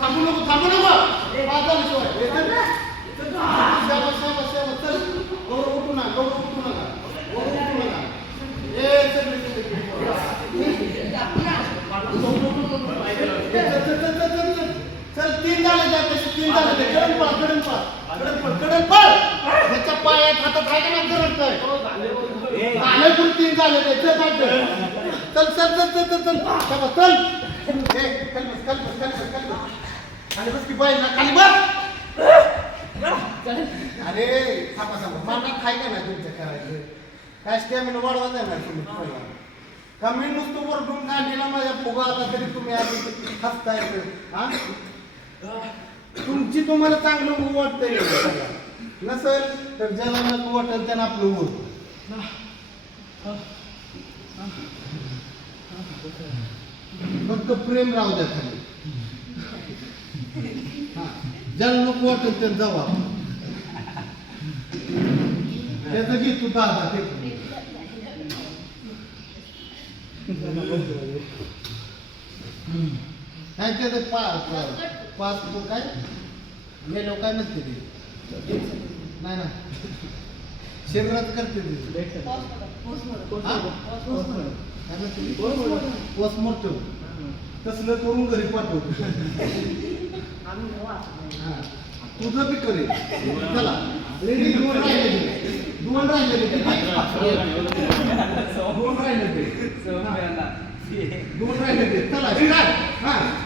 थांबू नको थांबू नको चल चल. चल चल चल चल चल चल. चल चल. बस खाली बस बस की बाई ना खाली बस. अरे थांबा थांबा. मला खाय का नाही तुमच्या करायचं काय स्टॅमिना वाढवा ना तुम्ही पहिला. का मी नुसतं वरडून काढलेला माझ्या फुगा आता तरी तुम्ही आधी हसताय हा? तुमची तुम्हाला चांगलं ऊब वाटतंय नसल तर ज्याला नको वाटेल त्यानं आपलं ऊब फक्त प्रेम राहू द्या खाली. ज्याला नको वाटेल त्यानं जाऊ आपण त्याचं गीत तू दादा ते. नाही ते पार पार तो काय? गेलो काय नसते ते? नाही ना. शरीरात करते ते. हा? काय नसते पोस्टमॉर्टम. तसलं करून घरी पाठवतो. हा. तुझं बी करेल. चला. लेडी दोन राहिले दोन राहिले दोन राहिले ते. दोन राहिले ते. चला हा.